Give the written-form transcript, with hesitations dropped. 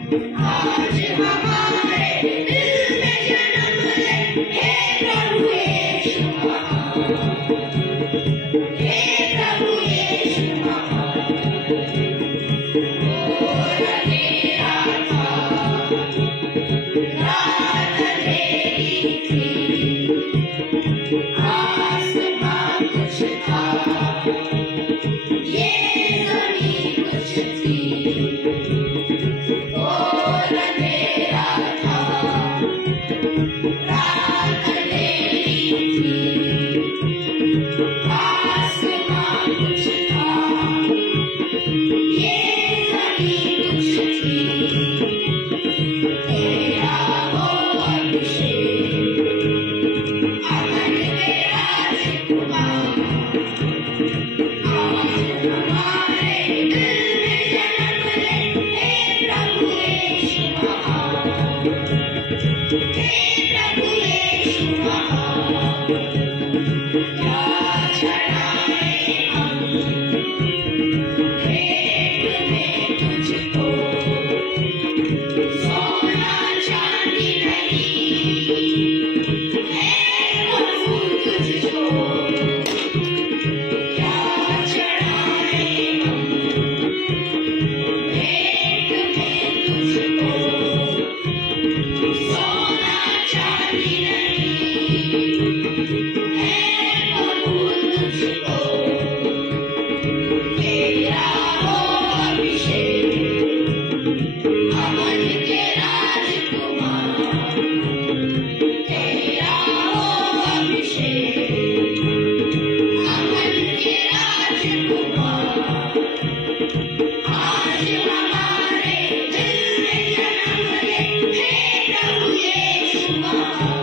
आज हमारे दिल में जन्म ले हे प्रभु यीशु महान, हे प्रभु यीशु महान। घोर अंधेरा था, रात अंधेरी थी, आसमां कुछ था, ये ज़मीं कुछ थी। घोर अंधेरा था, रात अंधेरी थी, आसमां कुछ था, ये ज़मीं कुछ थी। तेरा हो अभिषेक, अमन में राजकुमार, आज हमारे दिल में जन्म ले हे प्रभु यीशु महान, हे प्रभु यीशु महान। क्या चढ़ाए हम भेंट में तुझको, सोना चांदी नहीं है प्रभु तुझको। क्या चढ़ाए हम भेंट में तुझको, सोना चांदी नहीं है प्रभु तुझको। तेरा हो अभिषेक, अमन के राजकुमार, तेरा हो अभिषेक, अमन के राजकुमार। आज हमारे दिल में जन्म ले हे प्रभु यीशु महान,